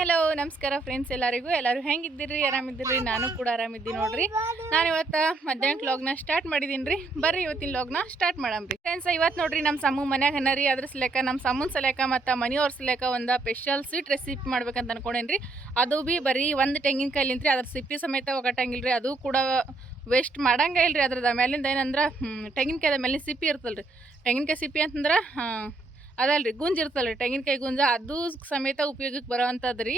Hello, ನಮಸ್ಕಾರ friends ಎಲ್ಲರಿಗೂ. ಎಲ್ಲರೂ ಹೆಂಗಿದ್ದೀರಿ? ಆರಾಮಿದ್ದೀರಿ? ನಾನು ಕೂಡ ಆರಾಮಿದ್ದೀನಿ ನೋಡ್ರಿ. ನಾನು ಇವತ್ತು ಮಧ್ಯಾಹ್ನ ಲಾಗ್ನ ಸ್ಟಾರ್ಟ್ ಮಾಡಿದ್ದೀನಿ ರೀ. ಬರ್ರಿ ಇವತ್ತಿನ ಲಾಗ್ನ ಸ್ಟಾರ್ಟ್ ಮಾಡಮ್ರಿ ಫ್ರೆಂಡ್ಸ್ ಇವತ್ತು ನೋಡ್ರಿ ನಮ್ಮ ಸಮ್ಮು ಮನ್ಯಾಗ ಹನ್ನರಿ ಅದ್ರ ಸಲೇಕ ನಮ್ಮ ಸಮ್ಮನ ಸಲೇಕ ಮತ್ತು ಮನೆಯವ್ರ ಸಲೇಕ ಒಂದು ಸ್ಪೆಷಲ್ ಸ್ವೀಟ್ ರೆಸಿಪಿ ಮಾಡ್ಬೇಕಂತ ಅನ್ಕೊಂಡೇನಿ ರೀ. ಅದು ಭೀ ಬರೀ ಒಂದು ತೆಂಗಿನಕಾಯಿಲಿಂತ ರೀ ಅದ್ರ ಸಿಪ್ಪಿ ಸಮೇತ ಒಗಟಂಗಿಲ್ಲ ರೀ. ಅದು ಕೂಡ ವೇಸ್ಟ್ ಮಾಡಂಗ ಇಲ್ರಿ ಅದ್ರದ. ಮೇಲಿಂದ ಏನಂದ್ರೆ ತೆಂಗಿನಕಾಯ್ದ ಮೇಲಿನ ಸಿಪ್ಪಿ ಇರ್ತಲ್ಲ ರೀ ತೆಂಗಿನಕಾಯಿ ಸಿಪ್ಪಿ ಅಂತಂದ್ರೆ ಅದಲ್ರಿ, ಗುಂಜ್ ಇರ್ತಲ್ಲ ತೆಂಗಿನಕಾಯಿ ಗುಂಜ, ಅದು ಸಮೇತ ಉಪಯೋಗಕ್ಕೆ ಬರೋವಂಥದ್ದು ರೀ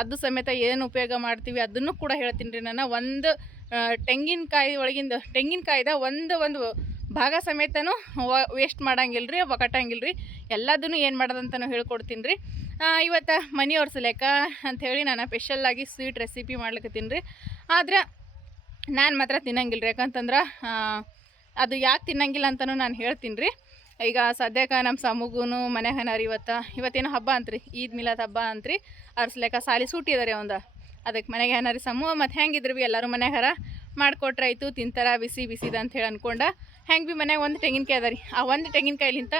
ಅದು ಸಮೇತ ಏನು ಉಪಯೋಗ ಮಾಡ್ತೀವಿ ಅದನ್ನು ಕೂಡ ಹೇಳ್ತೀನಿ ರೀ ನಾನು. ಒಂದು ತೆಂಗಿನಕಾಯಿ ಒಳಗಿಂದ, ತೆಂಗಿನಕಾಯ್ದ ಒಂದು ಒಂದು ಭಾಗ ಸಮೇತನೂ ವೇಸ್ಟ್ ಮಾಡಂಗಿಲ್ಲ ರೀ ಒಗಟಂಗಿಲ್ಲ ರೀ ಎಲ್ಲದನ್ನು ಏನು ಮಾಡೋದಂತನೂ ಹೇಳ್ಕೊಡ್ತೀನಿ ರೀ ಇವತ್ತು ಮನೆಯವ್ರ ಅಂತ ಅಂಥೇಳಿ ನಾನು ಸ್ಪೆಷಲ್ಲಾಗಿ ಸ್ವೀಟ್ ರೆಸಿಪಿ ಮಾಡ್ಲಿಕ್ಕತ್ತೀನಿ ರೀ ಆದ್ರೆ ನಾನು ಮಾತ್ರ ತಿನ್ನಂಗಿಲ್ಲ ರೀ ಯಾಕಂತಂದ್ರೆ ಅದು ಯಾಕೆ ತಿನ್ನಂಗಿಲ್ಲ ಅಂತಲೂ ನಾನು ಹೇಳ್ತೀನಿ ರೀ ಈಗ ಸದ್ಯಕ್ಕೆ ನಮ್ಮ ಸಮೂಗುನು ಮನೆಗೆ ಹನಾರಿ ಇವತ್ತು. ಇವತ್ತೇನು ಹಬ್ಬ ಅಂತ್ರಿ, ಈದ್ ಮಿಲಾದ ಹಬ್ಬ ಅಂತ್ರಿ. ಅರ್ಸ್ಲೆಕ್ಕ ಸಾಲಿ ಸೂಟಿ ಅದ ಒಂದು ಅದಕ್ಕೆ ಮನೆಗೆ ಹನಾರಿ ಸಮೂಹ ಮತ್ತು ಹೆಂಗಿದ್ರು ಭೀ ಎಲ್ಲರೂ ಮನೆಗೆ ಹರ ಮಾಡಿಕೊಟ್ರೆ ಆಯಿತು, ತಿಂತಾರ, ಬಿಸಿ ಬಿಸಿದ ಅಂತ ಹೇಳಿ ಅನ್ಕೊಂಡ. ಹೆಂಗೆ ಬಿ ಮನ್ಯಾಗ ಒಂದು ತೆಂಗಿನಕಾಯಿ ಅದ ರೀ ಆ ಒಂದು ತೆಂಗಿನಕಾಯಿಲಿಂತ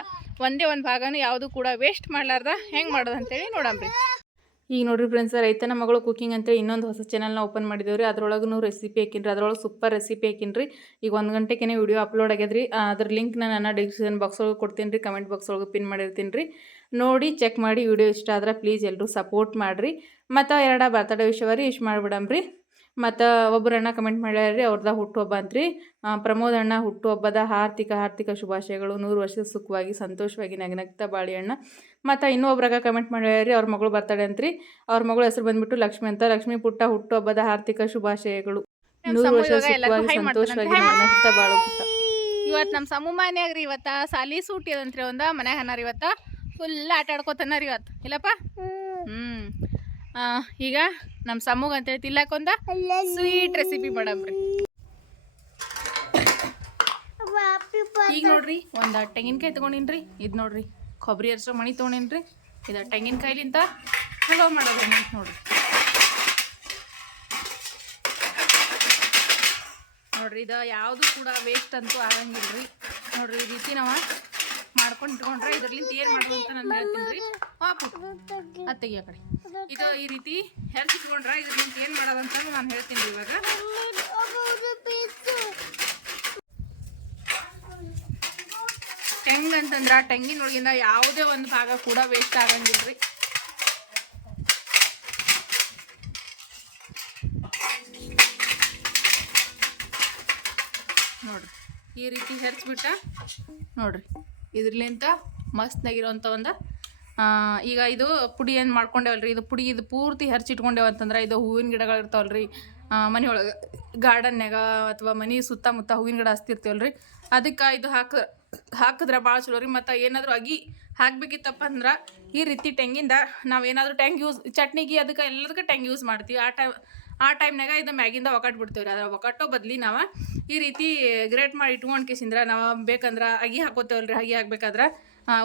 ಒಂದೇ ಒಂದು ಭಾಗನೂ ಯಾವುದು ಕೂಡ ವೇಸ್ಟ್ ಮಾಡಲಾರ್ದ, ಹೆಂಗೆ ಮಾಡೋದು ಅಂತೇಳಿ ನೋಡಮ್ರಿ. ಈಗ ನೋಡಿರಿ ಫ್ರೆಂಡ್ಸ್ ರೈತನ ಮಗಳು ಕುಕಿಂಗ್ ಅಂತೇಳಿ ಇನ್ನೊಂದು ಹೊಸ ಚಾನಲ್ನ ಓಪನ್ ಮಾಡಿದೇವ್ರಿ. ಅದ್ರೊಳಗೂ ರೆಸಿಪಿ ಹಾಕಿನ್ರಿ, ಅದರೊಳಗೆ ಸೂಪರ್ ರೆಸಿಪಿ ಹಾಕಿನ್ರಿ. ಈಗ ಒಂದು ಗಂಟೆಗೆ ವಿಡಿಯೋ ಅಪ್ಲೋಡ್ ಆಗ್ಯದ್ರಿ. ಅದ್ರ ಲಿಂಕ್ ನಾನು ಡಿಸ್ಕ್ರಿಪ್ಷನ್ ಬಾಕ್ಸ್ ಒಳಗೆ ಕೊಡ್ತೀನಿ ರೀ ಕಮೆಂಟ್ ಬಾಕ್ಸ್ ಒಳಗೆ ಪಿನ್ ಮಾಡಿರ್ತೀನಿ ರೀ ನೋಡಿ ಚೆಕ್ ಮಾಡಿ ವಿಡಿಯೋ ಇಷ್ಟ ಆದ್ರೆ ಪ್ಲೀಸ್ ಎಲ್ಲರೂ ಸಪೋರ್ಟ್ ಮಾಡಿರಿ. ಮತ್ತು ಎರಡ ಬರ್ತಡೇ ವಿಷಯ ರೀ ಇಷ್ಟು ಮಾಡಿಬಿಡಮ್ರಿ. ಮತ್ತು ಒಬ್ಬರು ಅಣ್ಣ ಕಮೆಂಟ್ ಮಾಡ್ಯಾರ್ರಿ ಅವ್ರದ ಹುಟ್ಟುಹಬ್ಬ ಅಂತ್ರಿ. ಆ, ಪ್ರಮೋದ್ ಅಣ್ಣ ಹುಟ್ಟುಹಬ್ಬದ ಆರ್ಥಿಕ ಆರ್ಥಿಕ ಶುಭಾಶಯಗಳು. ನೂರು ವರ್ಷ ಸುಖವಾಗಿ ಸಂತೋಷವಾಗಿ ನಗನಗ್ತಾ ಬಾಳಿ ಅಣ್ಣ. ಮತ್ತು ಇನ್ನೂ ಒಬ್ರಾಗ ಕಮೆಂಟ್ ಮಾಡ್ಯಾರ್ರಿ ಅವ್ರ ಮಗಳು ಬರ್ತಾಳೆ ಅಂತ್ರಿ. ಅವ್ರ ಮಗಳು ಹೆಸರು ಬಂದ್ಬಿಟ್ಟು ಲಕ್ಷ್ಮಿ ಅಂತ. ಲಕ್ಷ್ಮಿ ಪುಟ್ಟ ಹುಟ್ಟುಹಬ್ಬದ ಆರ್ಥಿಕ ಶುಭಾಶಯಗಳು. ನೂರು ವರ್ಷ ಸುಖವಾಗಿ ಸಂತೋಷವಾಗಿ ನಗನಗ್ತಾ ಬಾಳು ಪುಟ್ಟ. ಇವತ್ತು ನಮ್ಮ ಸಮೂಹ ಮನ್ಯಾಗ ರೀ ಇವತ್ತ ಸಾಲಿ ಸೂಟಿ ಅದಂತ್ರಿ ಒಂದ. ಮನ್ಯಾಗ ಅನ್ನಾರ ಇವತ್ತ. ಫುಲ್ ಆಟ ಆಡ್ಕೋತಾನ ರೀ ಇವತ್ತು. ಇಲ್ಲಪ್ಪ? ಹ್ಮ್. ಆ, ಈಗ ನಮ್ಮ ಸಮೂಹ ಅಂತೇಳಿ ತಿಲ್ಲಕ್ಕೊಂದ ಸ್ವೀಟ್ ರೆಸಿಪಿ ಮಾಡಮ್ರಿ ಈಗ ನೋಡ್ರಿ, ಒಂದು ತೆಂಗಿನಕಾಯಿ ತಗೊಂಡಿನ್ರಿ ಇದು ನೋಡ್ರಿ ಕೊಬ್ಬರಿ ಅರ್ಸೋ ಮಣಿ ತೊಗೊಂಡಿನ್ರಿ ಇದು ತೆಂಗಿನಕಾಯಿಲಿಂತ ಹಲೋ ಮಾಡೋದು ನೋಡ್ರಿ. ನೋಡ್ರಿ, ಇದು ಯಾವುದು ಕೂಡ ವೇಸ್ಟ್ ಅಂತೂ ಆಗಂಗಿಲ್ಲ ರೀ ನೋಡ್ರಿ, ಈ ರೀತಿ ನಾವು ಮಾಡ್ಕೊಂಡು ಇಟ್ಕೊಂಡ್ರೆ ಇದ್ರಲ್ಲಿ ಏನು ಮಾಡೋದು ಅಂತ ನಾನು ಹೇಳ್ತೀನಿ ರೀ. ಹಾಪು ಅದು ತೆಗಿ ಆ ಇದು ಈ ರೀತಿ ಹೆಲ್ಸಿಟ್ಕೊಂಡ್ರೆ ಇದ್ರಲಿಂದ ಏನು ಮಾಡೋದಂತ ನಾನು ಹೇಳ್ತೀನಿ ಇವಾಗ. ತೆಂಗ್ ಅಂತಂದ್ರೆ ತೆಂಗಿನೊಳಗಿಂದ ಯಾವುದೇ ಒಂದು ಭಾಗ ಕೂಡ ವೇಸ್ಟ್ ಆಗಂಗಿಲ್ಲ ರೀ. ನೋಡ್ರಿ. ಈ ರೀತಿ ಹೆರ್ಚ್ಬಿಟ್ಟ ನೋಡ್ರಿ. ಇದ್ರಲಿಂತ ಮಸ್ತ್ನಾಗಿರೋಂಥ ಒಂದು. ಈಗ ಇದು ಪುಡಿ ಏನು ಮಾಡ್ಕೊಂಡೇವಲ್ರಿ? ಇದು ಪುಡಿ ಇದು ಪೂರ್ತಿ ಹೆರ್ಚಿಟ್ಕೊಂಡೇವ ಅಂತಂದ್ರೆ ಇದು ಹೂವಿನ ಗಿಡಗಳು ಇರ್ತಾವಲ್ರಿ. ಮನೆ ಒಳಗೆ ಗಾರ್ಡನ್ಯಾಗ ಅಥವಾ ಮನೆ ಸುತ್ತಮುತ್ತ ಹೂವಿನ ಗಿಡ ಹಚ್ತಿರ್ತೀವಲ್ರಿ. ಅದಕ್ಕೆ ಇದು ಹಾಕ, ಹಾಕಿದ್ರೆ ಭಾಳ ಚಲೋ ರೀ ಮತ್ತು ಏನಾದರೂ ಅಗಿ ಹಾಕ್ಬೇಕಿತ್ತಪ್ಪ ಅಂದ್ರೆ ಈ ರೀತಿ ಟೆಂಗಿಂದ ನಾವು ಏನಾದರೂ ಟ್ಯಾಂಗ್ ಯೂಸ್ ಚಟ್ನಿಗೆ ಅದಕ್ಕೆ ಎಲ್ಲದಕ್ಕೆ ಟ್ಯಾಂಗ್ ಯೂಸ್ ಮಾಡ್ತೀವಿ. ಆ ಟೈಮ್ ಆ ಟೈಮ್ನಾಗ ಇದು ಮ್ಯಾಗಿಂದ ಒಕಟ್ ಬಿಡ್ತೀವಿ ರೀ ಅದ್ರ ಒಕಟ್ಟೋ ಬದಲಿ ನಾವು ಈ ರೀತಿ ಗ್ರೇಟ್ ಮಾಡಿ ಇಟ್ಕೊಂಡು ಕೇಸಿಂದ್ರ ನಾವು ಬೇಕಂದ್ರೆ ಅಗಿ ಹಾಕೋತೇವಲ್ರಿ. ಅಗಿ ಹಾಕ್ಬೇಕಾದ್ರೆ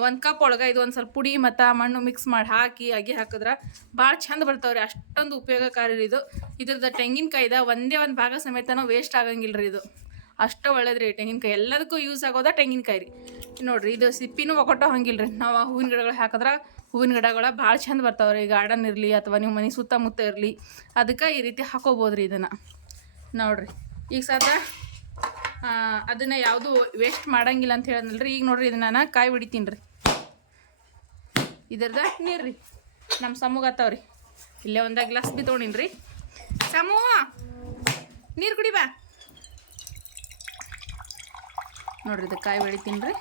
ಒಂದು ಕಪ್ ಒಳಗೆ ಇದು ಒಂದು ಸ್ವಲ್ಪ ಪುಡಿ ಮತ್ತು ಮಣ್ಣು ಮಿಕ್ಸ್ ಮಾಡಿ ಹಾಕಿ ಅಗಿ ಹಾಕಿದ್ರೆ ಭಾಳ ಚಂದ ಬರ್ತಾವ್ರಿ. ಅಷ್ಟೊಂದು ಉಪಯೋಗಕಾರಿ ರೀ ಇದು. ಇದ್ರದ್ದು ತೆಂಗಿನಕಾಯ್ದ ಒಂದೇ ಒಂದು ಭಾಗ ಸಮೇತನೂ ವೇಸ್ಟ್ ಆಗಂಗಿಲ್ಲ ರೀ ಇದು. ಅಷ್ಟು ಒಳ್ಳೇದು ರೀ ತೆಂಗಿನಕಾಯಿ. ಎಲ್ಲದಕ್ಕೂ ಯೂಸ್ ಆಗೋದ ತೆಂಗಿನಕಾಯಿ ರೀ. ನೋಡಿರಿ, ಇದು ಸಿಪ್ಪಿನೂ ಒಗಟೋ ಹಂಗಿಲ್ಲ ರೀ ನಾವು ಹೂವಿನ ಗಿಡಗಳು ಹಾಕಿದ್ರೆ ಹೂವಿನ ಗಿಡಗಳ ಭಾಳ ಚಂದ ಬರ್ತಾವೆ ರೀ ಗಾರ್ಡನ್ ಇರಲಿ ಅಥವಾ ನಿಮ್ಮ ಮನೆ ಸುತ್ತಮುತ್ತ ಇರಲಿ. ಅದಕ್ಕೆ ಈ ರೀತಿ ಹಾಕೋಬೋದು ರೀ ಇದನ್ನು. ನೋಡ್ರಿ, ಈಗ ಸದ ಅದನ್ನು ಯಾವುದು ವೇಸ್ಟ್ ಮಾಡಂಗಿಲ್ಲ ಅಂತ ಹೇಳಿದ್ನಲ್ರಿ, ಈಗ ನೋಡ್ರಿ ಇದನ್ನ ನಾನು ಕಾಯಿ ಹೊಡಿತೀನಿ ರೀ. ಇದ್ರದ ನೀರು ರೀ ನಮ್ಮ ಸಮೂಗ ರೀ ಇಲ್ಲೇ ಒಂದ ಗ್ಲಾಸ್ ಬಿ ತೊಗೊಂಡಿನಿ ರೀ. ಸಮೂ, ನೀರು ಕುಡಿ ಬಾ. ನೋಡ್ರಿ ಇದು ಕಾಯಿ ಬೆಳಿತೀನಿ ರೀ.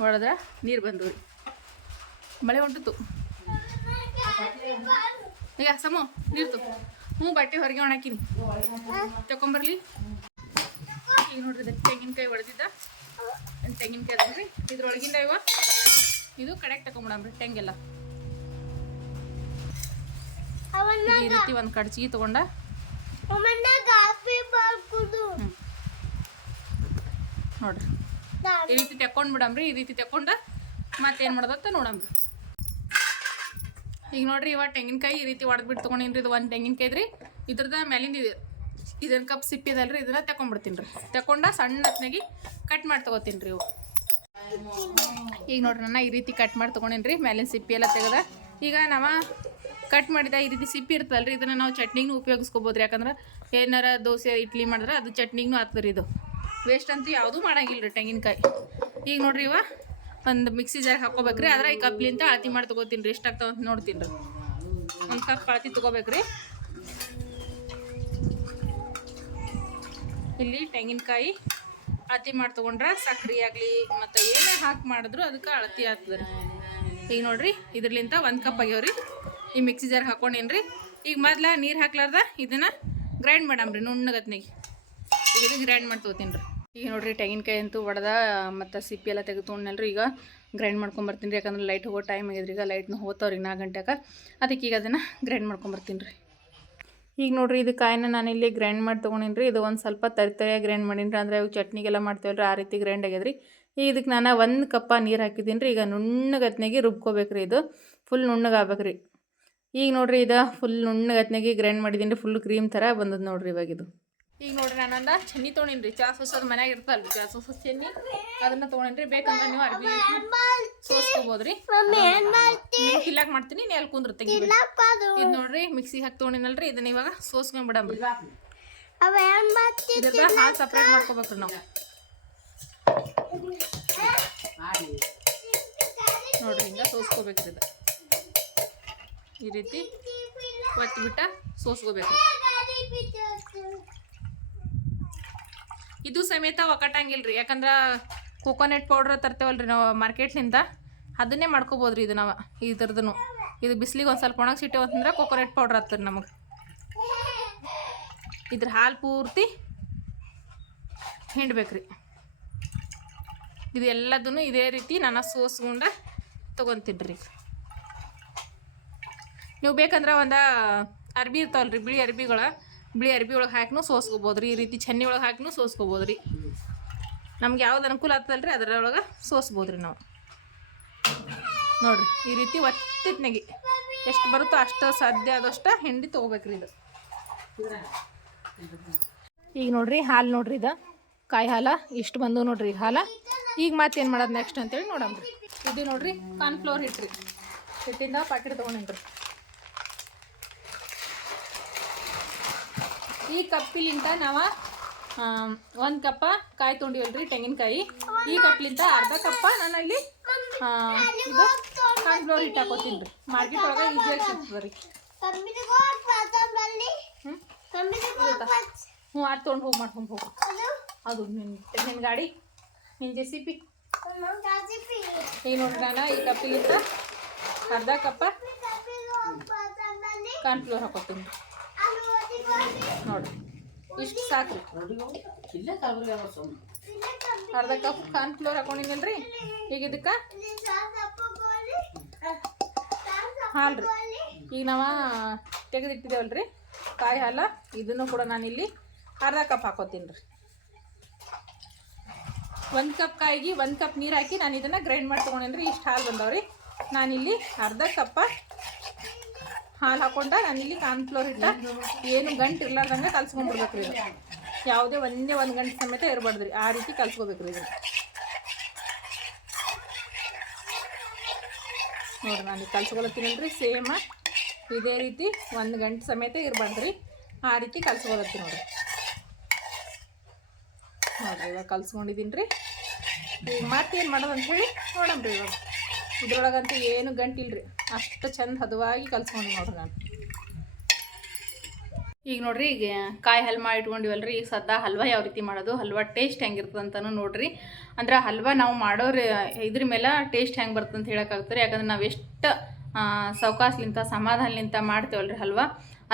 ಹೊಡೆದ್ರೆ ನೀರು ಬಂದು ರೀ ಮಳೆ ಹೊಂಟಿತು ಈಗ ಸಮೋ ನೀರು ತು ಹ್ಞೂ, ಬಟ್ಟೆ ಹೊರಗೆ ಒಣಾಕಿನಿ. ತಗೊಂಬರ್ಲಿ ಈಗ ನೋಡ್ರಿ ತೆಂಗಿನಕಾಯಿ ಹೊಡೆದಿದ್ದ ತೆಂಗಿನಕಾಯಿ ಅದ್ರಿ ಇದ್ರೊಳಗಿಂದ ಇವ ಇದು ಕಡೆಗೆ ತಗೊಂಬಿಡಮ್ರಿ ತೆಂಗೆಲ್ಲ. ಈ ರೀತಿ ಒಂದು ಕಡ್ಚಿಗೆ ತಗೊಂಡ. ನೋಡ್ರಿ. ಈ ರೀತಿ ತೆಕ್ಕೊಂಡ್ ಬಿಡಮ್ರಿ ಈ ರೀತಿ ತಕೊಂಡ ಮತ್ತೇನು ಮಾಡೋದತ್ತ ನೋಡಮ್ರಿ ಈಗ ನೋಡ್ರಿ ಇವ ತೆಂಗಿನಕಾಯಿ ಈ ರೀತಿ ಒಡೆದ್ಬಿಟ್ಟು ತೊಗೊಂಡಿನ್ರಿ, ಇದು ಒಂದು ತೆಂಗಿನಕಾಯಿ ರೀ ಇದ್ರದ ಮೇಲಿಂದ ಇದು ಇದನ್ನ ಕಪ್ ಸಿಪ್ಪಿದಲ್ರಿ ಇದನ್ನ ತಕೊಂಡ್ಬಿಡ್ತೀನಿ ರೀ ತಕೊಂಡ ಸಣ್ಣ ಹತ್ನಾಗಿ ಕಟ್ ಮಾಡಿ ತಗೋತೀನಿ ರೀ ಇವು. ಈಗ ನೋಡ್ರಿ ನನ್ನ ಈ ರೀತಿ ಕಟ್ ಮಾಡಿ ತೊಗೊಂಡೇನಿ ರೀ ಮೇಲಿನ ಸಿಪ್ಪಿ ಎಲ್ಲ ತೆಗೆದ. ಈಗ ನಾವ ಕಟ್ ಮಾಡಿದ ಈ ರೀತಿ ಸಿಪ್ಪಿ ಇರ್ತಲ್ರಿ ಇದನ್ನು ನಾವು ಚಟ್ನಿಗೂ ಉಪಯೋಗಿಸ್ಕೋಬೋದು ಯಾಕಂದ್ರೆ ಏನಾರ ದೋಸೆ, ಇಡ್ಲಿ ಮಾಡಿದ್ರೆ ಅದು ಚಟ್ನಿಗೂ ಆಗ್ತದೆ ಇದು. ವೇಸ್ಟ್ ಅಂತೂ ಯಾವುದೂ ಮಾಡಂಗಿಲ್ಲ ರೀ ತೆಂಗಿನಕಾಯಿ. ಈಗ ನೋಡ್ರಿ ಇವ ಒಂದು ಮಿಕ್ಸಿ ಜಾರ್ಗೆ ಹಾಕೋಬೇಕ್ರಿ ಅದ್ರ ಈ ಕಪ್ಲಿಂತ ಅಳತಿ ಮಾಡಿ ತಗೋತೀನಿ ರೀ. ಎಷ್ಟಾಗ್ತಾವ ಅಂತ ನೋಡ್ತೀನಿ ರೀ. ಒಂದು ಕಪ್ ಅಳತಿ ತೊಗೋಬೇಕ್ರಿ. ಇಲ್ಲಿ ತೆಂಗಿನಕಾಯಿ ಅಳತಿ ಮಾಡಿ ತೊಗೊಂಡ್ರೆ ಸಕ್ರೆ ಆಗಲಿ ಮತ್ತು ಏನೇ ಹಾಕಿ ಮಾಡಿದ್ರು ಅದಕ್ಕೆ ಅಳತಿ ಆಗ್ತದೆ ರೀ. ಈಗ ನೋಡ್ರಿ, ಇದ್ರಲಿಂತ ಒಂದು ಕಪ್ ಆಗ್ಯಾವ್ರಿ ಈ ಮಿಕ್ಸಿ ಜಾರ್ ಹಾಕೊಂಡೇನ್ರಿ ಈಗ ಮೊದ್ಲು ನೀರು ಹಾಕ್ಲಾರ್ದ, ಇದನ್ನು ಗ್ರೈಂಡ್ ಮಾಡಮ್ರಿ ನುಣ್ಣಗತ್ನಾಗ. ಈಗ ಗ್ರೈಂಡ್ ಮಾಡಿ ತೊಗೋತೀನಿ ರೀ. ಈಗ ನೋಡಿರಿ ತೆಂಗಿನಕಾಯಿ ಅಂತೂ ಒಡೆದ, ಮತ್ತು ಸಿಪ್ಪಿ ಎಲ್ಲ ತೆಗೆದು ತೊಗೊಂಡ್ನಲ್ರಿ. ಈಗ ಗ್ರೈಂಡ್ ಮಾಡ್ಕೊಂಬರ್ತೀನಿ ರೀ, ಯಾಕಂದ್ರೆ ಲೈಟ್ ಹೋಗೋ ಟೈಮ್ ಆಗಿದ್ರಿ ಈಗ ಲೈಟ್ನ ಹೋಗ್ತಾವ್ರಿ ನಾಲ್ಕು ಗಂಟೆಗೆ ಅದಕ್ಕೆ ಈಗ ಅದನ್ನು ಗ್ರೈಂಡ್ ಮಾಡ್ಕೊಂಬರ್ತೀನಿ ರೀ. ಈಗ ನೋಡ್ರಿ ಇದು ಕಾಯಿನ ನಾನು ಇಲ್ಲಿ ಗ್ರೈಂಡ್ ಮಾಡಿ ತೊಗೊಂಡಿನಿ ರೀ. ಇದು ಒಂದು ಸ್ವಲ್ಪ ತರಿತರಿಯಾಗಿ ಗ್ರೈಂಡ್ ಮಾಡೀನಿ ರೀ. ಅಂದರೆ ಇವು ಚಟ್ನಿಗೆಲ್ಲ ಮಾಡ್ತೇವಲ್ಲ ಆ ರೀತಿ ಗ್ರೈಂಡ್ ಆಗ್ಯದ್ರಿ. ಈಗ ಇದಕ್ಕೆ ನಾನು ಒಂದು ಕಪ್ಪ ನೀರು ಹಾಕಿದ್ದೀನಿ ರೀ. ಈಗ ನುಣ್ಣಗತ್ನಾಗಿ ರುಬ್ಕೋಬೇಕು ರೀ ಇದು. ಫುಲ್ ನುಣ್ಣಗಾಗಬೇಕು ರೀ ಈಗ ನೋಡ್ರಿ ಇದು ಫುಲ್ ನುಣ್ಣಗತ್ನಾಗಿ ಗ್ರೈಂಡ್ ಮಾಡಿದ್ದೀನಿ ರೀ. ಫುಲ್ ಕ್ರೀಮ್ ಥರ ಬಂದದ್ದು ನೋಡಿರಿ ಇವಾಗ ಇದು. ಈಗ ನೋಡ್ರಿ ನಾನಂದ ಚನ್ನಿ ರೀ ಚಾ ಸೋಸೋದು ಮನ್ಯಾಗ ಇರ್ತಲ್ಲ ರೀ ಚಾ ಸೊಸ ಚೆನ್ನಿ ಅದನ್ನ ತೊಗೊಂಡಿನ್ರಿ. ಬೇಕಂದ್ರೆ ನೀವು ಅರ್ಬಿ ಸೋಸ್ಕೋಬೋದ್ರಿ ನೀವು ಕಿಲ್ಲಾಕ್ ಮಾಡ್ತೀನಿ ನೀ ಅಲ್ಲಿ ಕುಂದ್ರ ತೆಗಿ ಇದು ನೋಡ್ರಿ ಮಿಕ್ಸಿಗೆ ಹಾಕಿ ತೊಗೊಂಡಿನಲ್ರಿ. ಇದನ್ನ ಇವಾಗ ಸೋಸ್ಕೊಂಡ್ಬಿಡಮ್ರಿ ಇದ್ರದ ಹಾಲು ಸಪ್ರೇಟ್ ಮಾಡ್ಕೋಬೇಕ್ರಿ ನಾವು. ನೋಡ್ರಿ ಹಿಂಗ ಸೋಸ್ಕೋಬೇಕ್ರಿ ಇದು. ಈ ರೀತಿ ಒತ್ತಿಬಿಟ್ಟ ಸೋಸ್ಕೋಬೇಕು ಇದು ಸಮೇತ ಒಕ್ಕಟ್ಟಂಗಿಲ್ರಿ. ಯಾಕಂದ್ರೆ ಕೋಕೋನಟ್ ಪೌಡ್ರ್ ತರ್ತೇವಲ್ರಿ ನಾವು ಮಾರ್ಕೆಟ್ನಿಂದ ಅದನ್ನೇ ಮಾಡ್ಕೋಬೋದ್ರಿ ಇದು ನಾವು ಇದ್ರದ್ದು ಇದು ಬಿಸಿಲಿಗೆ ಒಂದು ಸ್ವಲ್ಪ ಒಣಗಿಸಿಟ್ಟೇವು ಅಂತಂದ್ರೆ ಕೋಕೋನಟ್ ಪೌಡ್ರ್ ಆಗ್ತದೆ ನಮಗೆ. ಇದ್ರ ಹಾಲು ಪೂರ್ತಿ ಹಿಂಡ್ಬೇಕ್ರಿ. ಇದು ಎಲ್ಲದನ್ನು ಇದೇ ರೀತಿ ನಾನು ಸೋಸ್ಕೊಂಡ ತೊಗೊತೀನಿ ರೀ ನೀವು ಬೇಕಂದ್ರೆ ಒಂದು ಅರ್ಬಿ ಇರ್ತಾವಲ್ರಿ ಬಿಳಿ ಅರ್ಬಿಗಳ. ಬಿಳಿ ಅರ್ಬಿ ಒಳಗೆ ಹಾಕಿನೂ ಸೋಸ್ಕೋಬೋದು ರೀ ಈ ರೀತಿ ಚೆನ್ನಿ ಒಳಗೆ ಹಾಕಿನೂ ಸೋಸ್ಕೋಬೋದು ರೀ ನಮ್ಗೆ ಯಾವ್ದು ಅನುಕೂಲ ಆಗ್ತದಲ್ರಿ ಅದರೊಳಗೆ ಸೋಸ್ಬೋದು ರೀ ನಾವು. ನೋಡ್ರಿ, ಈ ರೀತಿ ಒತ್ತಿಟ್ನಾಗಿ ಎಷ್ಟು ಬರುತ್ತೋ ಅಷ್ಟು ಸಾಧ್ಯ ಆದಷ್ಟು ಹಿಂಡಿ ತೊಗೋಬೇಕ್ರಿ ಇದು. ಈಗ ನೋಡ್ರಿ, ಹಾಲು ನೋಡ್ರಿ ಇದು. ಕಾಯಿ ಹಾಲ, ಇಷ್ಟು ಬಂದು ನೋಡ್ರಿ ಈಗ ಹಾಲು. ಈಗ ಮತ್ತೇನು ಮಾಡೋದು ನೆಕ್ಸ್ಟ್ ಅಂತೇಳಿ ನೋಡಮ್ರಿ. ಇದು ನೋಡ್ರಿ ಕಾರ್ನ್ಫ್ಲೋರ್ ಹಿಟ್ರಿ. ಹಿಟ್ಟಿಂದ ಪಾಕೆಟ್ ತೊಗೊಂಡಿನ್ರಿ ಈ ಕಪ್ಪಿಲಿಂದ ನಾವು ಒಂದು ಕಪ್ಪ ಕಾಯಿ ತೊಗೊಂಡಿವಲ್ರಿ ತೆಂಗಿನಕಾಯಿ. ಈ ಕಪ್ಲಿಂದ ಅರ್ಧ ಕಪ್ಪ ನಾನು ಇಲ್ಲಿ ಆ, ಇದು ಹಿಟ್ಟು ಹಾಕೋತೀನಿ ರೀ. ಮಾರ್ಕೆಟ್ ಒಳಗೆ ಈಸಿಯಾಗಿ ಸಿಗ್ತದೆ ರೀ. ಹ್ಞೂ ಅದು ತೊಗೊಂಡು ಹೋಗಿ ಮಾಡ್ಕೊಂಡು ಹೋಗು ಅದು ನಿನ್ನ ನಿನ್ನ ಗಾಡಿ ನಿನ್ನ ಜೆ ಸಿ ಪಿ ಈಗ ನೋಡ್ರಿ ನಾನು ಈ ಕಪ್ಪಿಲಿಂದ ಅರ್ಧ ಕಪ್ಪ ಕಾರ್ನ್ಫ್ಲೋರ್ ಹಾಕೋತೀನಿ. ನೋಡ್ರಿ ಇಷ್ಟು ಸಾಕು. ಅರ್ಧ ಕಪ್ ಕಾರ್ನ್ಫ್ಲೋರ್ ರೀ ಈಗ ಇದಕ್ಕೆ ಹಾಲು ರೀ ಈಗ ನಾವು ತೆಗೆದಿಟ್ಟಿದ್ದೇವಲ್ರಿ? ಕಾಯಿ ಹಾಲ, ಇದನ್ನು ಕೂಡ ನಾನಿಲ್ಲಿ ಅರ್ಧ ಕಪ್ ಹಾಕೋತೀನಿ ರೀ ಒಂದು ಕಪ್ ಕಾಯಿಗೆ ಒಂದು ಕಪ್ ನೀರು ಹಾಕಿ ನಾನು ಇದನ್ನು ಗ್ರೈಂಡ್ ಮಾಡಿ ತೊಗೊಂಡೇನಿ ಇಷ್ಟು ಹಾಲು ಬಂದವ್ರಿ. ನಾನಿಲ್ಲಿ ಅರ್ಧ ಕಪ್ಪ ಹಾಲು ಹಾಕೊಂಡ ಕಾನ್ ಫ್ಲೋರ್ ಇಟ್ಟ ಏನು ಗಂಟು ಇರ್ಲಾರ್ದಂಗೆ ಕಲ್ಸ್ಕೊಂಡ್ಬಿಡ್ಬೇಕ್ರಿ ಇದು. ಯಾವುದೇ ಒಂದೇ ಒಂದು ಗಂಟೆ ಸಮೇತ ಇರಬಾರ್ದ್ರಿ. ಆ ರೀತಿ ಕಲ್ಸ್ಕೋಬೇಕ್ರಿ ಇದು. ನೋಡ್ರಿ ನಾನು ಕಲ್ಸ್ಕೊಳತ್ತೀನಲ್ರಿ ಸೇಮ್ ಇದೇ ರೀತಿ ಒಂದು ಗಂಟೆ ಸಮೇತ ಇರಬಾರ್ದ್ರಿ. ಆ ರೀತಿ ಕಲ್ಸ್ಕೊಳತ್ತೀನಿ ನೋಡ್ರಿ. ನೋಡ್ರಿ ಇವಾಗ ಕಲ್ಸ್ಕೊಂಡಿದ್ದೀನಿ ರೀ ಈಗ ಮತ್ತೇನು ಮಾಡೋದು ಅಂತ ಹೇಳಿ ನೋಡಮ್ರಿ ಇವಾಗ. ಇದ್ರೊಳಗಂತೂ ಏನು ಗಂಟಿಲ್ರಿ. ಅಷ್ಟು ಚಂದ ಹದವಾಗಿ ಕಲ್ಸ್ಕೊಂಡು ನೋಡ್ರಿ ನಾನು. ಈಗ ನೋಡ್ರಿ, ಈಗ ಕಾಯಿ ಹಲ್ವಾ ಇಟ್ಕೊಂಡಿವಲ್ರಿ. ಈಗ ಸದ್ದ ಹಲ್ವಾ ಯಾವ ರೀತಿ ಮಾಡೋದು, ಹಲ್ವಾ ಟೇಸ್ಟ್ ಹೆಂಗಿರ್ತದೆ ಅಂತಲೂ ನೋಡ್ರಿ. ಅಂದ್ರೆ ಹಲ್ವಾ ನಾವು ಮಾಡೋರು, ಇದ್ರ ಮೇಲೆ ಟೇಸ್ಟ್ ಹೆಂಗೆ ಅಂತ ಹೇಳೋಕ್ಕಾಗ್ತಾರೆ ಯಾಕಂದ್ರೆ ನಾವು ಎಷ್ಟು ಸೌಕಾಸ್ಲಿಂತ, ಸಮಾಧಾನಲಿಂತ ಮಾಡ್ತೇವಲ್ರಿ ಹಲ್ವಾ.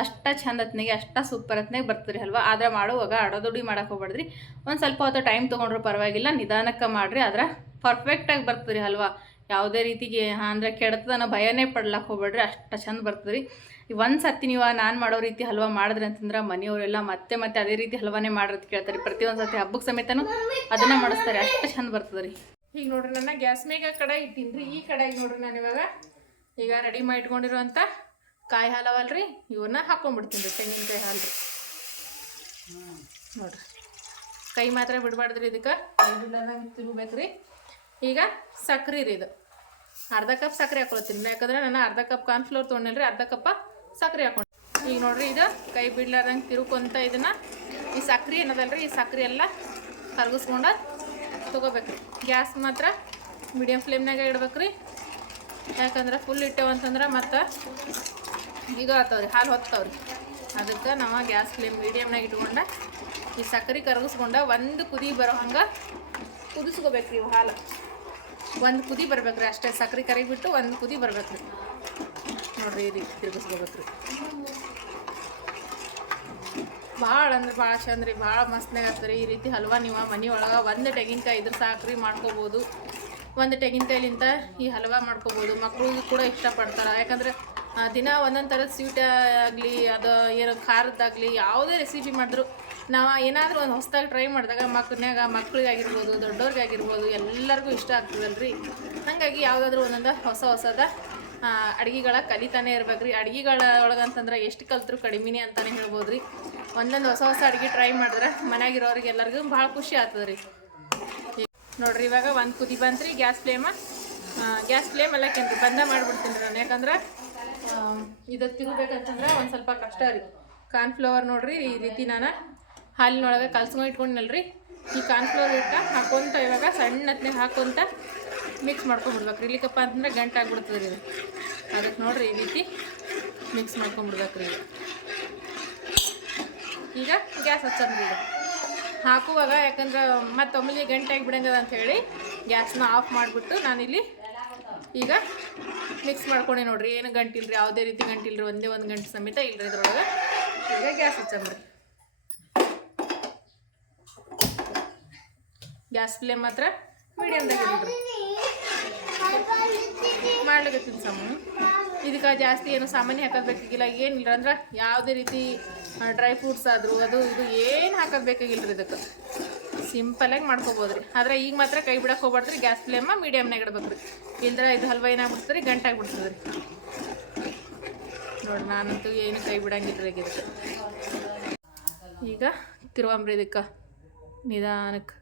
ಅಷ್ಟ ಚಂದ ಹೊತ್ನಾಗೆ ಅಷ್ಟ ಸೂಪರ್ ಹತ್ನಿಗೆ ಬರ್ತದೆ ಹಲ್ವ. ಆದ್ರೆ ಮಾಡುವಾಗ ಅಡೋದುಡಿ ಮಾಡಕ್ಕೆ ಹೋಗ್ಬೇಡ್ರಿ. ಒಂದು ಸ್ವಲ್ಪ ಹೊತ್ತು ಟೈಮ್ ತೊಗೊಂಡ್ರು ಪರವಾಗಿಲ್ಲ, ನಿಧಾನಕ್ಕೆ ಮಾಡಿರಿ. ಆದ್ರೆ ಪರ್ಫೆಕ್ಟಾಗಿ ರೀ ಹಲ್ವಾ. ಯಾವುದೇ ರೀತಿಗೆ ಅಂದರೆ ಕೆಡ್ತದನ್ನೋ ಭಯನೇ ಪಡ್ಲಕ್ಕೆ ಹೋಗ್ಬೇಡ್ರಿ, ಅಷ್ಟು ಚಂದ ಬರ್ತದೆ ರೀ ಈ ಒಂದು ಸರ್ತಿ ನೀವು ನಾನು ಮಾಡೋ ರೀತಿ ಹಲ್ವಾ ಮಾಡಿದ್ರಿ ಅಂತಂದ್ರೆ ಮನೆಯವರೆಲ್ಲ ಮತ್ತೆ ಮತ್ತೆ ಅದೇ ರೀತಿ ಹಲ್ವಾನೇ ಮಾಡಿರೋದು ಕೇಳ್ತಾರೆ. ಪ್ರತಿಯೊಂದು ಸರ್ತಿ ಹಬ್ಬಕ್ಕೆ ಸಮೇತನೂ ಅದನ್ನು ಮಾಡಿಸ್ತಾರೆ, ಅಷ್ಟು ಚಂದ ಬರ್ತದೆ ರೀ ಈಗ ನೋಡ್ರಿ ನನ್ನ ಗ್ಯಾಸ್ ಮೇಗ ಕಡೆ ಇದ್ದೀನಿ ರೀ ಈ ಕಡೆಗೆ ನೋಡ್ರಿ ನಾನು ಇವಾಗ ಈಗ ರೆಡಿ ಮಾಡಿ ಇಟ್ಕೊಂಡಿರುವಂಥ ಕಾಯಿ ರೀ ಇವನ್ನ ಹಾಕೊಂಡ್ಬಿಡ್ತೀನಿ ರೀ, ತೆಂಗಿನಕಾಯಿ ಹಾಲು ರೀ ನೋಡ್ರಿ. ಕೈ ಮಾತ್ರ ಬಿಡಬಾರ್ದ್ರಿ ಇದಕ್ಕೆ. ತಿರುಗಬೇಕು ರೀ ಈಗ ಸಕ್ರೆ ರೀ ಇದು. ಅರ್ಧ ಕಪ್ ಸಕ್ಕರೆ ಹಾಕೊಳ್ತೀನಿ. ಯಾಕಂದ್ರೆ ನಾನು ಅರ್ಧ ಕಪ್ ಕಾರ್ನ್ಫ್ಲೋರ್ ತೊಗೊಂಡಿಲ್ರಿ, ಅರ್ಧ ಕಪ್ಪ ಸಕ್ಕರೆ ಹಾಕೊಂಡು ಈಗ ನೋಡ್ರಿ ಇದು ಕೈ ಬಿಡ್ಲಾರ್ದಂಗೆ ತಿರುಕೊಂತ ಇದನ್ನ ಈ ಸಕ್ರೆ ಏನದಲ್ರಿ? ಈ ಸಕ್ರೆ ಎಲ್ಲ ಕರಗಿಸ್ಕೊಂಡು ತೊಗೋಬೇಕ್ರಿ. ಗ್ಯಾಸ್ ಮಾತ್ರ ಮೀಡಿಯಮ್ ಫ್ಲೇಮ್ನಾಗ ಇಡ್ಬೇಕ್ರಿ. ಯಾಕಂದ್ರೆ ಫುಲ್ ಇಟ್ಟೇವಂತಂದ್ರೆ ಮತ್ತು ಈಗ ಆತವ್ರಿ ಹಾಲು ಹೊತ್ತವ್ರಿ. ಅದಕ್ಕೆ ನಾವು ಗ್ಯಾಸ್ ಫ್ಲೇಮ್ ಮೀಡಿಯಮ್ನಾಗ ಇಟ್ಕೊಂಡ ಈ ಸಕ್ಕರೆ ಕರಗಿಸ್ಕೊಂಡು ಒಂದು ಕುದಿ ಬರೋ ಹಂಗೆ ಕುದಿಸ್ಕೋಬೇಕ್ರಿ ಇವು ಹಾಲು. ಒಂದು ಕುದಿ ಬರ್ಬೇಕ್ರಿ ಅಷ್ಟೇ. ಸಕ್ಕರೆ ಕರಿಬಿಟ್ಟು ಒಂದು ಕುದಿ ಬರ್ಬೇಕ್ರಿ. ನೋಡ್ರಿ ಈ ರೀತಿ ಭಾಳ ಅಂದ್ರೆ ಭಾಳ ಚಂದ ರೀ ಭಾಳ ಮಸ್ತ್ನಾಗ ಆಗ್ತದೆ ಈ ರೀತಿ ಹಲ್ವಾ ನೀವು ಮನೆ ಒಳಗೆ ಒಂದು ತೆಂಗಿನಕಾಯಿ ಇದ್ರ ಸಾಕ್ರಿ ಮಾಡ್ಕೋಬೋದು. ಒಂದು ತೆಂಗಿನಕಾಯಿಲಿಂತ ಈ ಹಲ್ವಾ ಮಾಡ್ಕೋಬೋದು. ಮಕ್ಕಳು ಕೂಡ ಇಷ್ಟಪಡ್ತಾರೆ. ಯಾಕಂದ್ರೆ ದಿನ ಒಂದೊಂದು ಥರದ ಸ್ವೀಟ್ ಆಗಲಿ, ಅದು ಏನೋ ಖಾರದ್ದಾಗಲಿ ಯಾವುದೇ ರೆಸಿಪಿ ಮಾಡಿದ್ರು ನಾವು ಏನಾದರೂ ಒಂದು ಹೊಸದಾಗಿ ಟ್ರೈ ಮಾಡಿದಾಗ ಮಕ್ಕಳ್ನಾಗ ಮಕ್ಳಿಗಾಗಿರ್ಬೋದು ದೊಡ್ಡವ್ರಿಗಾಗಿರ್ಬೋದು ಎಲ್ಲರಿಗೂ ಇಷ್ಟ ಆಗ್ತದಲ್ರಿ. ಹಾಗಾಗಿ ಯಾವುದಾದ್ರೂ ಒಂದೊಂದು ಹೊಸ ಹೊಸದ ಅಡುಗೆಗಳ ಕಲಿತಾನೆ ಇರ್ಬೇಕು ರೀ ಅಡುಗೆಗಳ ಒಳಗಂತಂದ್ರೆ ಎಷ್ಟು ಕಲ್ತ್ರು ಕಡಿಮೆನೇ ಅಂತಲೇ ಹೇಳ್ಬೋದು ರೀ ಒಂದೊಂದು ಹೊಸ ಹೊಸ ಅಡುಗೆ ಟ್ರೈ ಮಾಡಿದ್ರೆ ಮನೆಯಾಗಿರೋರಿಗೆ ಎಲ್ಲರಿಗೂ ಭಾಳ ಖುಷಿ ಆಗ್ತದೆ ರೀ ನೋಡ್ರಿ, ಇವಾಗ ಒಂದು ಕುದಿ ಬಂತ್ರಿ, ಗ್ಯಾಸ್ ಫ್ಲೇಮ. ಗ್ಯಾಸ್ ಫ್ಲೇಮ್ ಎಲ್ಲ ಕೆಂದ್ರಿ ಬಂದ ಮಾಡ್ಬಿಡ್ತೀನಿ ನಾನು. ಯಾಕಂದ್ರೆ ಇದು ತಿರುಗಬೇಕಂತಂದ್ರೆ ಒಂದು ಸ್ವಲ್ಪ ಕಷ್ಟ ರೀ. ಕಾರ್ನ್ಫ್ಲವರ್ ನೋಡ್ರಿ, ಈ ರೀತಿ ನಾನು ಹಾಲಿನೊಳಗೆ ಕಲ್ಸ್ಕೊಂಡು ಇಟ್ಕೊಂಡ್ನಲ್ರಿ? ಈ ಕಾನ್ಫ್ಲೋರ್ ಹಿಟ್ಟ ಹಾಕೊಂತ ಇವಾಗ ಸಣ್ಣ ಹೊತ್ನಾಗ ಹಾಕೊಂತ ಮಿಕ್ಸ್ ಮಾಡ್ಕೊಂಬಿಡ್ಬೇಕ್ರಿ. ಇಲ್ಲಿಕಪ್ಪ ಅಂತಂದ್ರೆ ಗಂಟು ಆಗ್ಬಿಡ್ತದೆ ರೀ ಅದಕ್ಕೆ ನೋಡಿರಿ ಈ ರೀತಿ ಮಿಕ್ಸ್ ಮಾಡ್ಕೊಂಬಿಡ್ಬೇಕ್ರಿ ರೀ ಈಗ ಗ್ಯಾಸ್ ಹಚ್ಚಂದ್ರಿ ಹಾಕುವಾಗ ಯಾಕಂದ್ರೆ ಮತ್ತೆ ಒಮ್ಮೆಲೆ ಗಂಟೆ ಬಿಡಂಗದ ಅಂತ ಹೇಳಿ ಗ್ಯಾಸ್ನ ಆಫ್ ಮಾಡಿಬಿಟ್ಟು ನಾನಿಲ್ಲಿ ಈಗ ಮಿಕ್ಸ್ ಮಾಡ್ಕೊಂಡೆ ನೋಡ್ರಿ. ಏನು ಗಂಟಿಲ್ರಿ? ಯಾವುದೇ ರೀತಿ ಗಂಟಿಲ್ರಿ? ಒಂದೇ ಒಂದು ಗಂಟೆ ಸಮೇತ ಇಲ್ಲರಿ ಇದ್ರೊಳಗೆ. ಈಗ ಗ್ಯಾಸ್ ಹಚ್ಚಂಬ್ರಿ ಗ್ಯಾಸ್ ಫ್ಲೇಮ್ ಮಾತ್ರ ಮೀಡಿಯಮ್ದಾಗ ಮಾಡ್ಲಿಕ್ಕೆ ಸಾಮಾನು. ಇದಕ್ಕೆ ಜಾಸ್ತಿ ಏನು ಸಾಮಾನ್ಯ ಹಾಕೋದು ಬೇಕಾಗಿಲ್ಲ ಏನಿಲ್ಲ ಅಂದ್ರೆ ಯಾವುದೇ ರೀತಿ ಡ್ರೈ ಫ್ರೂಟ್ಸ್ ಆದರೂ ಅದು ಇದು ಏನು ಹಾಕೋದು ಬೇಕಾಗಿಲ್ಲ ರೀ ಇದಕ್ಕೆ. ಸಿಂಪಲಾಗಿ ಮಾಡ್ಕೋಬೋದು ರೀ ಆದರೆ ಈಗ ಮಾತ್ರ ಕೈ ಬಿಡಕ್ಕೆ ಹೋಗ್ಬಾರ್ದು ಗ್ಯಾಸ್ ಫ್ಲೇಮ ಮೀಡಿಯಮ್ನಾಗ ಇಡ್ಬೇಕು ರೀ ಇಲ್ಲದ್ರೆ ಇದು ಹಲ್ವ ಏನಾಗ್ಬಿಡ್ತದೆ ರೀ ಗಂಟಾಗ್ಬಿಡ್ತದೆ ರೀ ನೋಡಿ ನಾನಂತೂ ಏನು ಕೈ ಬಿಡಂಗಿಲ್ಲ ರೀ ಈಗ ತಿರುವಂಬ್ರಿ ಇದಕ್ಕೆ. ನಿಧಾನಕ್ಕೆ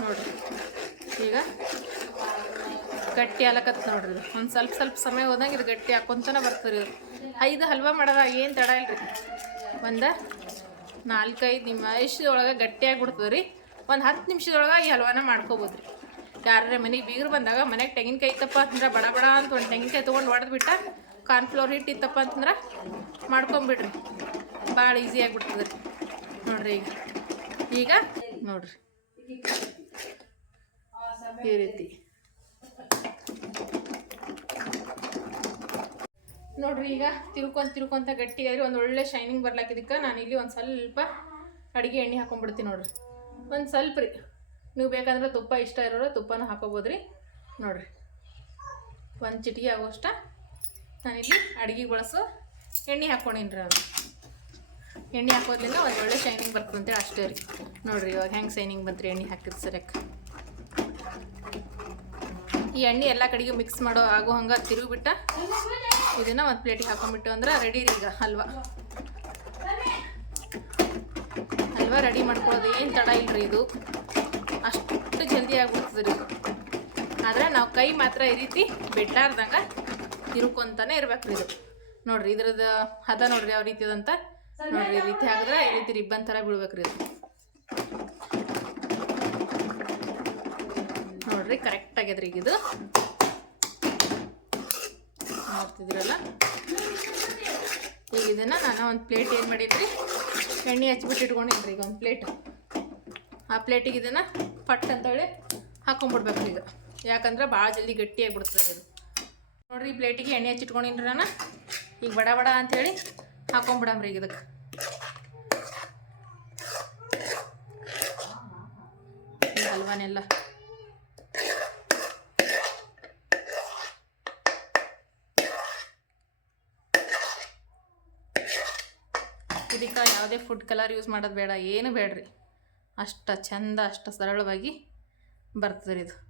ನೋಡ್ರಿ. ಈಗ ಗಟ್ಟಿ ಆಲಕತ್ತ ನೋಡ್ರಿ ಒಂದು ಸ್ವಲ್ಪ ಸ್ವಲ್ಪ ಸಮಯ ಹೋದಂಗೆ ಇದು ಗಟ್ಟಿ ಹಾಕೊಂತನ ಬರ್ತದೆ ಇದು. ಐದು ಹಲ್ವ ಮಾಡೋದ ಏನು ತಡ ಇಲ್ರಿ? ಒಂದು ನಾಲ್ಕೈದು ನಿಮಿಷದೊಳಗೆ ಗಟ್ಟಿಯಾಗಿ ಬಿಡ್ತದೆ ರೀ. ಒಂದು ಹತ್ತು ನಿಮಿಷದೊಳಗೆ ಈ ಹಲ್ವಾನ ಮಾಡ್ಕೋಬೋದು ರೀ ಯಾರೇ ಮನೆಗೆ ಬೀಗರು ಬಂದಾಗ ಮನೆಗೆ ತೆಂಗಿನಕಾಯಿ ಇತ್ತಪ್ಪ ಅಂತಂದ್ರೆ ಬಡ ಬಡ ಅಂತ ಒಂದು ತೆಂಗಿನಕಾಯಿ ತೊಗೊಂಡು ಹೊಡೆದು ಬಿಟ್ಟ ಕಾರ್ನ್ಫ್ಲೋರ್ ಹಿಟ್ಟು ಇತ್ತಪ್ಪ ಅಂತಂದ್ರೆ ಮಾಡ್ಕೊಂಬಿಡ್ರಿ. ಭಾಳ ಈಸಿಯಾಗಿ ಆಗಿಬಿಡ್ತದೆ ರೀ. ನೋಡ್ರಿ ಈಗ. ಈಗ ನೋಡ್ರಿ. ಈ ರೀತಿ. ನೋಡ್ರಿ, ಈಗ ತಿರ್ಕೊಂತ ತಿರ್ಕೊಂತ ಗಟ್ಟಿಯಾಗಿ ಒಂದು ಒಳ್ಳೆ ಶೈನಿಂಗ್ ಬರ್ಲಾಕಿದಕ್ಕೆ ನಾನು ಇಲ್ಲಿ ಒಂದು ಸ್ವಲ್ಪ ಅಡುಗೆ ಎಣ್ಣೆ ಹಾಕೊಂಡ್ಬಿಡ್ತೀನಿ ನೋಡ್ರಿ. ಒಂದು ಸ್ವಲ್ಪ ರೀ. ನೀವು ಬೇಕಂದ್ರೆ ತುಪ್ಪ ಇಷ್ಟ ಇರೋರು ತುಪ್ಪನೂ ಹಾಕೋಬೋದು ರೀ ನೋಡ್ರಿ. ಒಂದು ಚಿಟಿಗೆ ಆಗೋಷ್ಟ ನಾನಿಲ್ಲಿ ಅಡುಗೆ ಬಳಸೋ ಎಣ್ಣೆ ಹಾಕ್ಕೊಂಡಿನ್ರಿ ನಾನು. ಎಣ್ಣೆ ಹಾಕೋದ್ರಿಂದ ಒಂದು ಒಳ್ಳೆ ಶೈನಿಂಗ್ ಬರ್ತದೆ ಅಂತೇಳಿ ಅಷ್ಟೇ ರೀ. ನೋಡ್ರಿ ಇವಾಗ ಹೆಂಗೆ ಶೈನಿಂಗ್ ಬಂತ್ರಿ ಎಣ್ಣೆ ಹಾಕಿದ್ ಸರಿಯಕ್ಕೆ ಈ ಎಣ್ಣೆ ಎಲ್ಲ ಕಡೆಗೂ ಮಿಕ್ಸ್ ಮಾಡೋ ಆಗೋ ಹಂಗೆ ತಿರುಗಿಬಿಟ್ಟ ಇದನ್ನ ಒಂದು ಪ್ಲೇಟಿಗೆ ಹಾಕೊಂಡ್ಬಿಟ್ಟು ಅಂದ್ರೆ ರೆಡಿ ರೀ ಈಗ ಹಲ್ವಾ. ಹಲ್ವಾ ರೆಡಿ ಮಾಡ್ಕೊಳೋದು ಏನು ತಡ ಇಲ್ರಿ ಇದು. ಅಷ್ಟು ಜಲ್ದಿ ಆಗ್ಬಿಡ್ತದೆ ರೀ ಆದ್ರೆ ನಾವು ಕೈ ಮಾತ್ರ ಈ ರೀತಿ ಬಿಡ್ಲಾರ್ದಂಗ ತಿರುಕೊಂತಾನೆ ರೀ ಇದು. ನೋಡ್ರಿ ಇದ್ರದ್ದು ಹದ ನೋಡ್ರಿ ಯಾವ ರೀತಿ ಅದಂತ. ನೋಡ್ರಿ ಈ ರೀತಿ ಹಾಕಿದ್ರೆ ಈ ರೀತಿ ರಿಬ್ಬನ್ ಥರ ಬೀಳ್ಬೇಕ್ರಿ ಅದು. ನೋಡ್ರಿ ಕರೆಕ್ಟ್ ಆಗ್ಯದ್ರಿ ಈಗ ಇದು. ನೋಡ್ತಿದ್ರಲ್ಲ ಈಗ ಇದನ್ನ ನಾನು ಒಂದು ಪ್ಲೇಟ್ ಏನು ಮಾಡಿದ್ರಿ? ಎಣ್ಣೆ ಹಚ್ಬಿಟ್ಟು ಇಟ್ಕೊಂಡಿದ್ರಿ ಈಗ ಒಂದು ಪ್ಲೇಟ್ ಆ ಪ್ಲೇಟಿಗೆ ಇದನ್ನು ಪಟ್ ಅಂತೇಳಿ ಹಾಕೊಂಡ್ಬಿಡ್ಬೇಕು ಈಗ. ಯಾಕಂದ್ರೆ ಭಾಳ ಜಲ್ದಿ ಗಟ್ಟಿಯಾಗಿ ಬಿಡ್ತದೆ ಇದು. ನೋಡ್ರಿ ಈ ಪ್ಲೇಟಿಗೆ ಎಣ್ಣೆ ಹಚ್ಚಿಟ್ಕೊಂಡಿನ್ರಿ ನಾನು. ಈಗ ಬಡ ಬಡ ಅಂಥೇಳಿ ಹಾಕೊಂಡ್ಬಿಡಮ್ರಿ ಈಗ ಇದಕ್ಕೆ. ಹಲ್ವಾನೆಲ್ಲ. ಇದಕ್ಕೆ ಯಾವುದೇ ಫುಡ್ ಕಲರ್ ಯೂಸ್ ಮಾಡೋದು ಬೇಡ, ಏನು ಬೇಡ್ರಿ. ಅಷ್ಟು ಚಂದ, ಅಷ್ಟು ಸರಳವಾಗಿ ಬರ್ತದೆ ಇದು.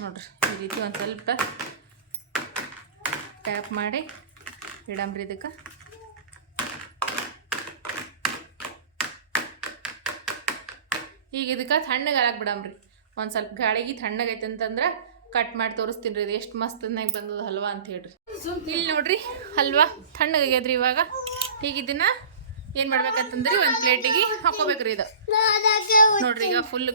ನೋಡ್ರಿ, ಈ ರೀತಿ ಒಂದು ಸ್ವಲ್ಪ ಟ್ಯಾಪ್ ಮಾಡಿ ಇಡಂಬ್ರಿ ಇದಕ್ಕೆ. ಈಗ ಇದಕ್ಕೆ ತಣ್ಣಗೆ ಹಾಕಿ ಬಿಡಂಬ್ರಿ. ಒಂದು ಸ್ವಲ್ಪ ಗಾಳಿಗೆ ತಣ್ಣಗೈತೆ ಅಂತಂದ್ರೆ ಕಟ್ ಮಾಡಿ ತೋರಿಸ್ತೀನಿ ರೀ, ಇದು ಎಷ್ಟು ಮಸ್ತನಾಗಿ ಬಂದದ ಹಲ್ವಾ ಅಂತ ಹೇಳ್ರಿ. ಇಲ್ಲಿ ನೋಡ್ರಿ, ಹಲ್ವಾ ತಣ್ಣಗಾಗ್ಯದ್ರಿ ಇವಾಗ. ಈಗ ಇದನ್ನ ಏನು ಮಾಡ್ಬೇಕಂತಂದ್ರಿ ಒಂದು ಪ್ಲೇಟಿಗೆ ಹಾಕೋಬೇಕ್ರಿ ಇದು. ನೋಡ್ರಿ, ಈಗ ಫುಲ್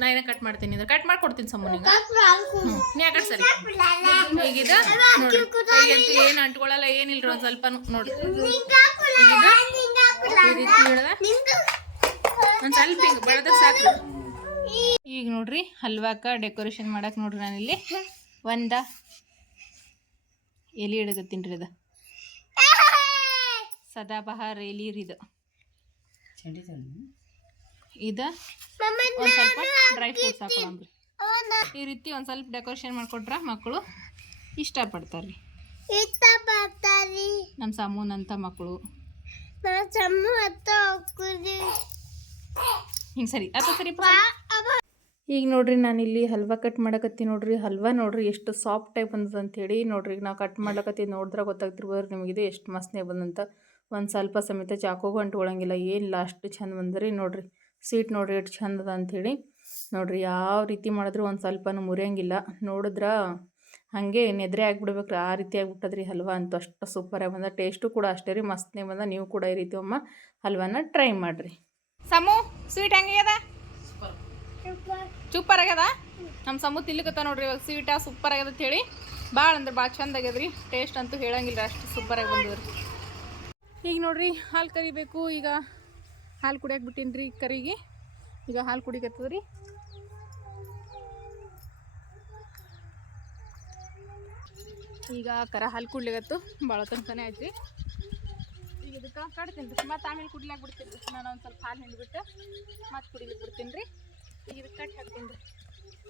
ನಾ ಏನ ಕಟ್ ಮಾಡ್ತೀನಿ ಇದು ಕಟ್ ಮಾಡ್ಕೊಡ್ತೀನಿ ಸಮ್ಮನಿಗೆ ನೀ ಯಾಕಡೆ ಸರಿ? ಈಗ ಇದು ನೋಡ್ರಿ ಈಗಂತೂ ಏನು ಅಂಟ್ಕೊಳ್ಳಲ್ಲ ಏನಿಲ್ರಿ ಒಂದು ಸ್ವಲ್ಪ ನೋಡಿ. ಈ ರೀತಿ ಹಿಡ್ದ ಒಂದು ಸ್ವಲ್ಪ ಹಿಂಗೆ ಬೆಳೆದ್ರೆ ಸಾಕು. ಈಗ ನೋಡ್ರಿ ಹಲ್ವಾಕ ಡೆಕೋರೇಷನ್ ಮಾಡಕ್ಕೆ ನೋಡ್ರಿ ನಾನಿಲ್ಲಿ. ಒಂದ. ಎಲೆ ಹಿಡಗತ್ತೀನಿ ರೀ ಇದು ಸದಾಬಹಾರ್ ಎಲಿ ರೀ ಇದು. ಇದು? ಒಂದು ಸ್ವಲ್ಪ ಡ್ರೈ ಫ್ರೂಟ್ಸ್ ಹಾಕೊಳಮ್ರಿ ಈ ರೀತಿ ಒಂದು ಸ್ವಲ್ಪ ಡೆಕೋರೇಷನ್ ಮಾಡಿಕೊಟ್ರೆ ಮಕ್ಕಳು ಇಷ್ಟಪಡ್ತಾರೆ. ರೀ ಇಷ್ಟಪಡ್ತಾರಿ. ನಮ್ಮ ಸಾಮೂನಂತ ಮಕ್ಕಳು. ಹಿಂಗೆ ಸರಿ. ಅತ್ತ ಸರಿ ಈಗ ನೋಡ್ರಿ ಇಲ್ಲಿ ಹಲ್ವಾ ಕಟ್ ಮಾಡಕತ್ತೀನಿ ನೋಡ್ರಿ. ಹಲ್ವಾ ನೋಡ್ರಿ ಎಷ್ಟು ಸಾಫ್ಟ್ ಟೈಪ್ ಬಂದದ ಅಂತೇಳಿ ನೋಡ್ರಿ ಈಗ ನಾವು ಕಟ್ ಮಾಡ್ಲಕತ್ತಿ ನೋಡಿದ್ರೆ ಗೊತ್ತಾಗ್ತಿರ್ಬೋದು. ನಿಮಗಿದೆ ಎಷ್ಟು ಮಸ್ತ್ನೇ ಬಂದಂತ. ಒಂದು ಸ್ವಲ್ಪ ಸಮೇತ ಚಾಕೋಗೂ ಅಂಟ್ಕೊಳಂಗಿಲ್ಲ ಏನಿಲ್ಲ ಅಷ್ಟು ಚಂದ ಬಂದ್ರಿ ನೋಡ್ರಿ. ಸ್ವೀಟ್ ನೋಡ್ರಿ ಎಷ್ಟು ಚಂದದ ಅದ ಅಂಥೇಳಿ. ನೋಡ್ರಿ ಯಾವ ರೀತಿ ಮಾಡಿದ್ರು ಒಂದು ಸ್ವಲ್ಪನೂ ಮುರಿಯಂಗಿಲ್ಲ. ನೋಡಿದ್ರೆ ಹಾಗೆ ನೆದ್ರೆ ಆಗಿಬಿಡ್ಬೇಕ್ರಿ. ಆ ರೀತಿ ಆಗಿಬಿಟ್ಟದ್ರಿ ಹಲ್ವಾ ಅಂತೂ ಅಷ್ಟು ಸೂಪರಾಗಿ ಬಂದ. ಟೇಸ್ಟು ಕೂಡ ಅಷ್ಟೇ ರೀ. ಮಸ್ತ್ನೇ ಬಂದ. ನೀವು ಕೂಡ ಈ ರೀತಿ ಅಮ್ಮ ಹಲ್ವಾನ ಟ್ರೈ ಮಾಡಿರಿ. ಸಮು ಸ್ವೀಟ್ ಹೆಂಗ್ಯದ ಸೂಪರ್ ಆಗ್ಯದ? ನಮ್ಮ ಸಮು ತಿಲ್ಲಕತ್ತ ನೋಡ್ರಿ ಇವಾಗ. ಸ್ವೀಟಾ ಸೂಪರ್ ಆಗ್ಯದ ಹೇಳಿ ಭಾಳ ಅಂದ್ರೆ ಭಾಳ ಚಂದ ಆಗ್ಯದ್ರಿ. ಟೇಸ್ಟ್ ಅಂತೂ ಹೇಳಂಗಿಲ್ಲ. ಅಷ್ಟು ಸೂಪರಾಗಿ ಬಂದದ್ರಿ. ಈಗ ನೋಡ್ರಿ ಹಾಲು ಕರಿಬೇಕು. ಈಗ ಹಾಲು ಕುಡಿಯಕ್ಕೆ ಬಿಟ್ಟೀನಿ ರೀ ಕರಿಗೆ. ಈಗ ಹಾಲು ಕುಡಿಕತ್ತದ ರೀ ಈಗ ಕರ ಹಾಲು ಕುಡ್ಲಿಗತ್ತು ಭಾಳ ತನಕನೇ ಆಯ್ತು ರೀ ಈಗ ಇದಕ್ಕೆ ಕಡ್ತೀನಿ ರೀ ಮತ್ತು ಆಮೇಲೆ ಕುಡ್ಲಾಕ್ ಬಿಡ್ತೀನಿ ರೀ ನಾನು ಒಂದು ಸ್ವಲ್ಪ ಹಾಲು ಹಿಂಡ್ಬಿಟ್ಟು ಮತ್ತೆ ಕುಡಿಲಿಕ್ಕೆ ಬಿಡ್ತೀನಿ ರೀ ಈಗ ಇದಕ್ಕೆ ಕಟ್ ಹಾಕ್ತೀನಿ ರೀ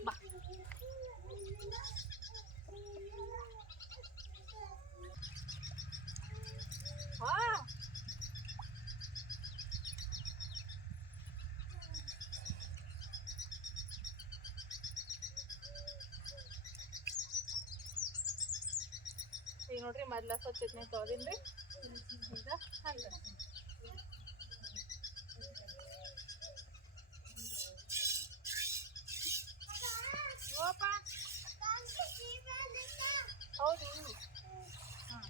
ಬಾ. ನೋಡ್ರಿ ಮೊದ್ಲ ಸ್ವಚ್ಛತೆ ತೊಗೊಂಡಿನಿ ಈಗ ಹಂಗೆ ಹೌದು. ಹಾಂ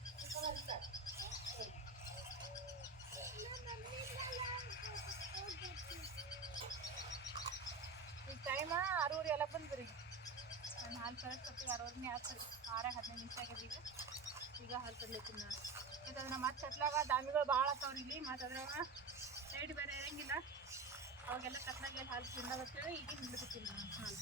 ಈಗ ಟೈಮ ಆರೂವರೆ ಎಲ್ಲ ಬಂದ್ರಿ ನಾನು ಹಾಲು ಕಳಿಸ್ಕೊತೀವಿ ಆರೂವರೆನೇ ಆಗ್ತದೆ ಆರ ಹದಿನೈದು ನಿಮಿಷ ಆಗಿದೆ ಈಗ ಈಗ ಹಾಲು ಕಡ್ಲಿಕ್ಕೆ ನಾನು ನಮ್ಮ ಮತ್ತೆ ಕತ್ಲಾಗ ದಾಮಿಗಳು ಭಾಳ ಆಗ್ತಾವ್ರಿ ಇಲ್ಲಿ. ಮತ್ತು ಅದ್ರಾಗ ಸೈಡ್ ಬೇರೆ ಇರಂಗಿಲ್ಲ. ಅವಾಗೆಲ್ಲ ಕತ್ಲಾಗ ಹಾಲು ತಿನ್ನೋದತ್ತೇಳಿ ಈಗ ನಾನು ಹಾಲು